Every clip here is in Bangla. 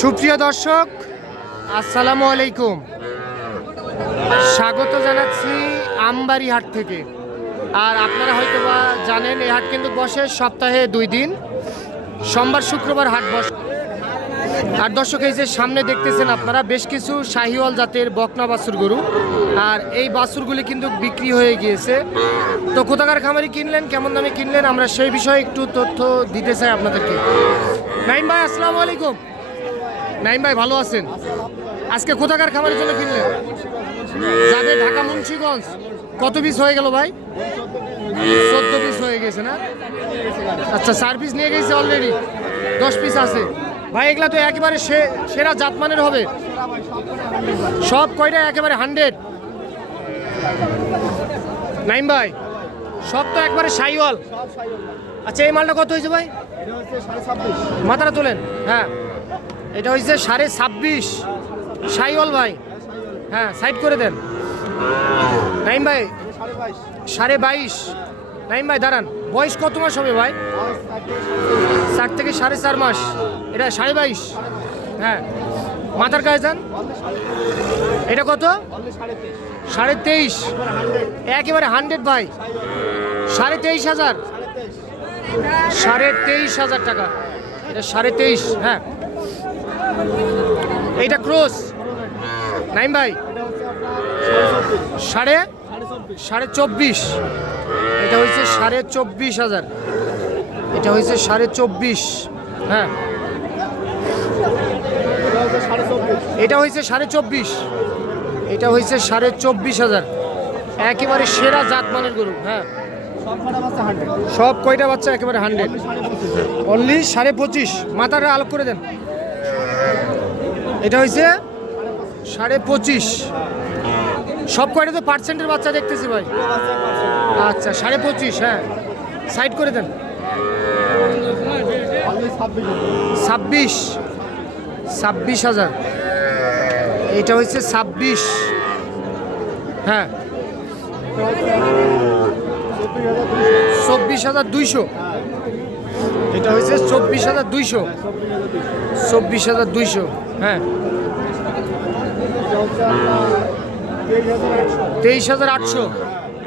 সুপ্রিয় দর্শক, আসসালামু আলাইকুম। স্বাগত জানাচ্ছি আমবাড়ি হাট থেকে। আর আপনারা হয়তোবা জানেন এই হাট কিন্তু বসে সপ্তাহে 2 দিন, সোমবার শুক্রবার হাট বসে। আর দর্শক, এই যে সামনে দেখতেছেন আপনারা বেশ কিছু শাহিওয়াল জাতের বকনা বাছুর গরু, আর এই বাছুরগুলি কিন্তু বিক্রি হয়ে গিয়েছে। তো কোথাকার খামারি কিনলেন, কেমন দামে কিনলেন, আমরা সেই বিষয়ে একটু তথ্য দিতে চাই আপনাদেরকে। নাইম ভাই, আসসালামু আলাইকুম। নাইম ভাই, ভালো আছেন? আজকে কোথাকার খামারের জন্য কিনলেন? যাবে ঢাকা মুন্সিগঞ্জ। কত পিস হয়ে গেল ভাই? 14 পিস হয়ে গেছে না? আচ্ছা, 4 পিস নিয়ে গেছে অলরেডি, 10 পিস আছে ভাই। এগুলা তো একেবারে সেরা জাতমানের হবে সব কয়টা, একেবারে 100। নাইম ভাই, সব তো একবারে শাহিওয়াল। আচ্ছা, এই মালটা কত হয়েছে ভাই? মাথাটা তোলেন। হ্যাঁ, এটা হয়েছে 26.5 শাহিওয়াল ভাই। হ্যাঁ, সাইড করে দেন। নাইম ভাই, 22.5। নাইম ভাই দাঁড়ান, বয়স কত মাস হবে ভাই? 4 থেকে 4.5 মাস। এটা 22.5। হ্যাঁ, মাথার কাছে যান। এটা কত? 23.5। একেবারে 100 ভাই। 23,500। 23,500 টাকা। এটা 23.5। হ্যাঁ, এইটা ক্রস। নাইম ভাই, 24.5। এটা হয়েছে 24,500। এটা হয়েছে 24.5। হ্যাঁ, এটা হয়েছে 24.5। এটা হয়েছে 24,500। একেবারে সেরা জাতমানের গরু। হ্যাঁ, সব কয়টা বাচ্চা? একেবারে 100। অনলি 25.5। মাথাটা আলোক করে দেন। এটা হয়েছে 25.5। সব কয়টা তো পার্সেন্টের বাচ্চা দেখতেছি ভাই। আচ্ছা, 25.5। হ্যাঁ, সাইড করে দেন। 26,000। এটা হচ্ছে 26। হ্যাঁ, 24,200। এটা হচ্ছে 24,200। 24,200। হ্যাঁ, 23,800।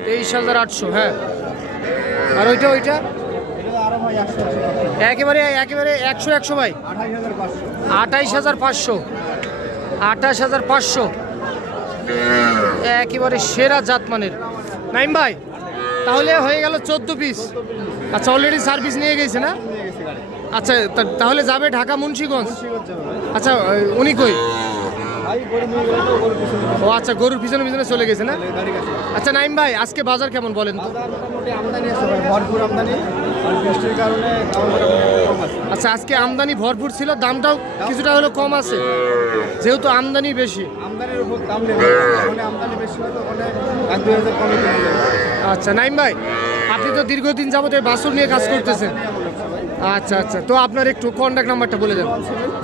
23,800। হ্যাঁ, আর ওইটা একেবারে 100 ভাই। 28,500। 28,500। একেবারে সেরা জাতমানের। নাইম ভাই, তাহলে হয়ে গেল 14 পিস। আচ্ছা, অলরেডি 4 পিস নিয়ে গেছে না? আচ্ছা, তাহলে যাবে ঢাকা মুন্সিগঞ্জ। আচ্ছা, উনি কই? ও আচ্ছা, গরুর পিছনে পিছনে চলে গেছে না? আচ্ছা নাইম ভাই, আজকে বাজার কেমন বলেন তো? আচ্ছা, আজকে আমদানি ভরপুর ছিল, দামটাও কিছুটা হলো কম আছে, যেহেতু আমদানি বেশি। আচ্ছা নাইম ভাই, আপনি তো দীর্ঘদিন যাবত এই বাছুর নিয়ে কাজ করতেছেন। আচ্ছা আচ্ছা, তো আপনার একটু কন্ট্যাক্ট নাম্বারটা বলে দেন।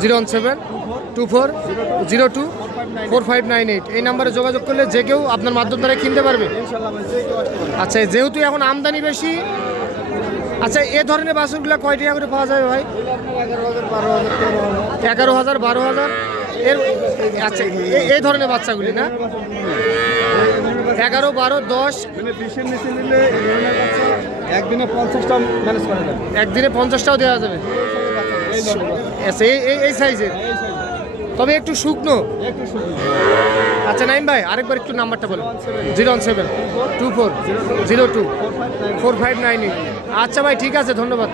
01724024598। এই নাম্বারে যোগাযোগ করলে যে কেউ আপনার মাধ্যম দ্বারা কিনতে পারবে। আচ্ছা, যেহেতু এখন আমদানি বেশি, আচ্ছা এ ধরনের বাছুরগুলো কয় টাকা করে পাওয়া যাবে ভাই? 11,000 12,000 এর। আচ্ছা, এই ধরনের বাচ্চাগুলি না? 11, 12, 10। একদিনে 50টা ম্যানেজ করা যাবে। একদিনে 50টাও দেওয়া যাবে। আচ্ছা, এই সাইজের, তবে একটু শুকনো। আচ্ছা নাইম ভাই, আরেকবার একটু নাম্বারটা বলুন। 01724024598। আচ্ছা ভাই, ঠিক আছে, ধন্যবাদ।